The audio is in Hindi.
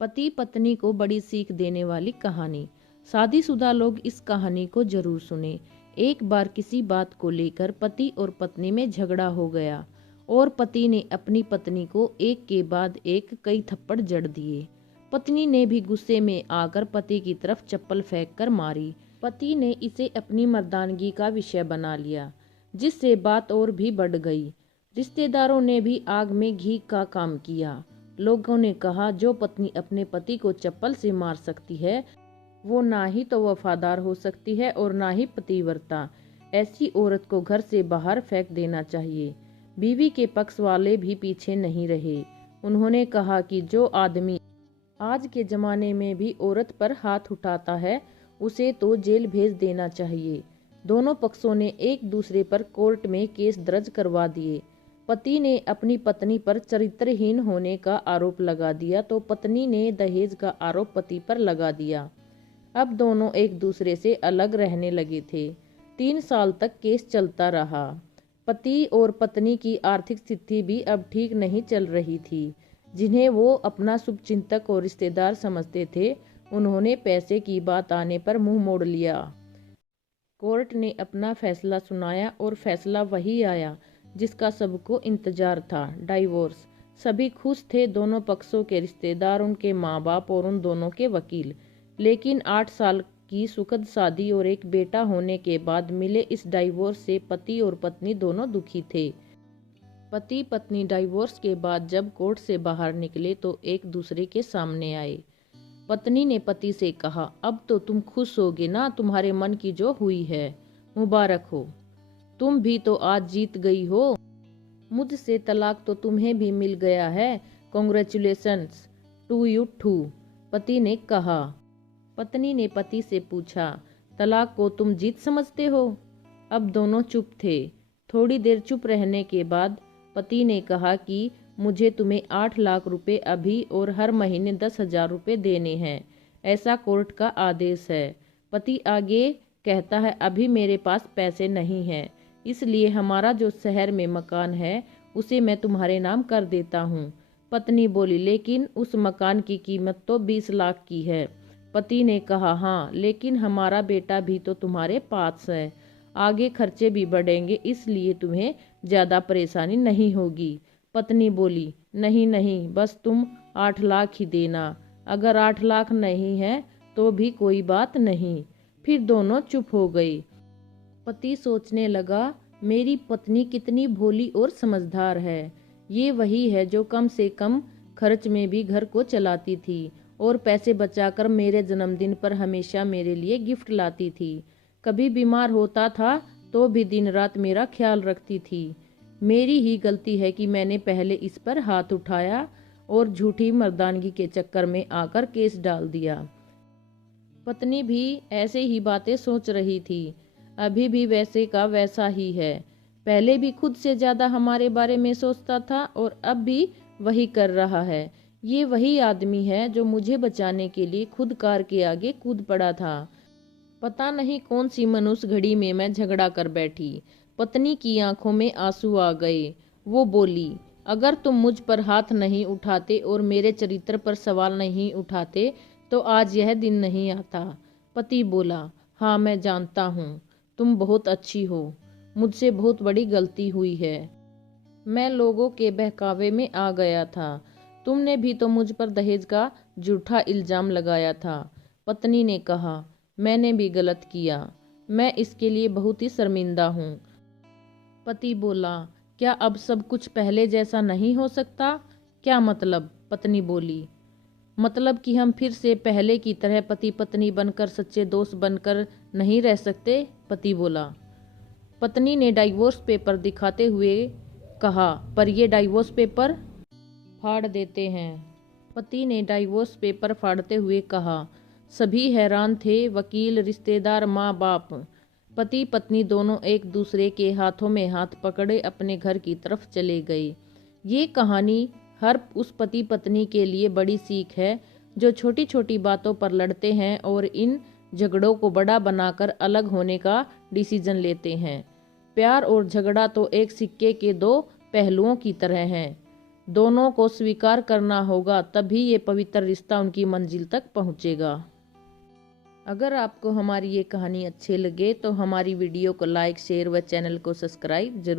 पति पत्नी को बड़ी सीख देने वाली कहानी। शादीशुदा लोग इस कहानी को जरूर सुने। एक बार किसी बात को लेकर पति और पत्नी में झगड़ा हो गया और पति ने अपनी पत्नी को एक के बाद एक कई थप्पड़ जड़ दिए। पत्नी ने भी गुस्से में आकर पति की तरफ चप्पल फेंक कर मारी। पति ने इसे अपनी मर्दानगी का विषय बना लिया, जिससे बात और भी बढ़ गई। रिश्तेदारों ने भी आग में घी का काम किया। लोगों ने कहा, जो पत्नी अपने पति को चप्पल से मार सकती है वो ना ही तो वफादार हो सकती है और ना ही पतिव्रता। ऐसी औरत को घर से बाहर फेंक देना चाहिए। बीवी के पक्ष वाले भी पीछे नहीं रहे। उन्होंने कहा कि जो आदमी आज के जमाने में भी औरत पर हाथ उठाता है उसे तो जेल भेज देना चाहिए। दोनों पक्षों ने एक दूसरे पर कोर्ट में केस दर्ज करवा दिए। पति ने अपनी पत्नी पर चरित्रहीन होने का आरोप लगा दिया तो पत्नी ने दहेज का आरोप पति पर लगा दिया। अब दोनों एक दूसरे से अलग रहने लगे थे। 3 साल तक केस चलता रहा। पति और पत्नी की आर्थिक स्थिति भी अब ठीक नहीं चल रही थी। जिन्हें वो अपना शुभचिंतक और रिश्तेदार समझते थे, उन्होंने पैसे की बात आने पर मुंह मोड़ लिया। कोर्ट ने अपना फैसला सुनाया और फैसला वही आया जिसका सबको इंतजार था, डाइवोर्स। सभी खुश थे, दोनों पक्षों के रिश्तेदार, उनके माँ बाप और उन दोनों के वकील। लेकिन 8 साल की सुखद शादी और एक बेटा होने के बाद मिले इस डाइवोर्स से पति और पत्नी दोनों दुखी थे। पति पत्नी डाइवोर्स के बाद जब कोर्ट से बाहर निकले तो एक दूसरे के सामने आए। पत्नी ने पति से कहा, अब तो तुम खुश होगे ना, तुम्हारे मन की जो हुई है, मुबारक हो। तुम भी तो आज जीत गई हो। मुझसे तलाक तो तुम्हें भी मिल गया है। कॉन्ग्रेचुलेशंस टू यू टू, पति ने कहा। पत्नी ने पति से पूछा, तलाक को तुम जीत समझते हो? अब दोनों चुप थे। थोड़ी देर चुप रहने के बाद पति ने कहा कि मुझे तुम्हें 8 लाख रुपए अभी और हर महीने 10,000 रुपए देने हैं। ऐसा कोर्ट का आदेश है। पति आगे कहता है, अभी मेरे पास पैसे नहीं हैं, इसलिए हमारा जो शहर में मकान है उसे मैं तुम्हारे नाम कर देता हूँ। पत्नी बोली, लेकिन उस मकान की कीमत तो 20 लाख की है। पति ने कहा, हाँ, लेकिन हमारा बेटा भी तो तुम्हारे पास है। आगे खर्चे भी बढ़ेंगे, इसलिए तुम्हें ज्यादा परेशानी नहीं होगी। पत्नी बोली, नहीं नहीं, बस तुम 8 लाख ही देना। अगर 8 लाख नहीं है तो भी कोई बात नहीं। फिर दोनों चुप हो गए। पति सोचने लगा, मेरी पत्नी कितनी भोली और समझदार है। ये वही है जो कम से कम खर्च में भी घर को चलाती थी और पैसे बचाकर मेरे जन्मदिन पर हमेशा मेरे लिए गिफ्ट लाती थी। कभी बीमार होता था तो भी दिन रात मेरा ख्याल रखती थी। मेरी ही गलती है कि मैंने पहले इस पर हाथ उठाया और झूठी मर्दानगी के चक्कर में आकर केस डाल दिया। पत्नी भी ऐसे ही बातें सोच रही थी। अभी भी वैसे का वैसा ही है। पहले भी खुद से ज्यादा हमारे बारे में सोचता था और अब भी वही कर रहा है। ये वही आदमी है जो मुझे बचाने के लिए खुद कार के आगे कूद पड़ा था। पता नहीं कौन सी मनुष्य घड़ी में मैं झगड़ा कर बैठी। पत्नी की आंखों में आंसू आ गए। वो बोली, अगर तुम मुझ पर हाथ नहीं उठाते और मेरे चरित्र पर सवाल नहीं उठाते तो आज यह दिन नहीं आता। पति बोला, हाँ, मैं जानता हूँ, तुम बहुत अच्छी हो। मुझसे बहुत बड़ी गलती हुई है। मैं लोगों के बहकावे में आ गया था। तुमने भी तो मुझ पर दहेज का झूठा इल्जाम लगाया था। पत्नी ने कहा, मैंने भी गलत किया। मैं इसके लिए बहुत ही शर्मिंदा हूँ। पति बोला, क्या अब सब कुछ पहले जैसा नहीं हो सकता? क्या मतलब? पत्नी बोली, मतलब कि हम फिर से पहले की तरह पति पत्नी बनकर, सच्चे दोस्त बनकर नहीं रह सकते? पति बोला। पत्नी ने डाइवोर्स पेपर दिखाते हुए कहा, पर ये डाइवोर्स पेपर फाड़ देते हैं। पति ने डाइवोर्स पेपर फाड़ते हुए कहा। सभी हैरान थे, वकील, रिश्तेदार, माँ बाप। पति पत्नी दोनों एक दूसरे के हाथों में हाथ पकड़े अपने घर की तरफ चले गए। ये कहानी हर उस पति पत्नी के लिए बड़ी सीख है जो छोटी छोटी बातों पर लड़ते हैं और इन झगड़ों को बड़ा बनाकर अलग होने का डिसीजन लेते हैं। प्यार और झगड़ा तो एक सिक्के के 2 पहलुओं की तरह हैं। दोनों को स्वीकार करना होगा, तभी ये पवित्र रिश्ता उनकी मंजिल तक पहुंचेगा। अगर आपको हमारी ये कहानी अच्छी लगे तो हमारी वीडियो को लाइक, शेयर व चैनल को सब्सक्राइब जरूर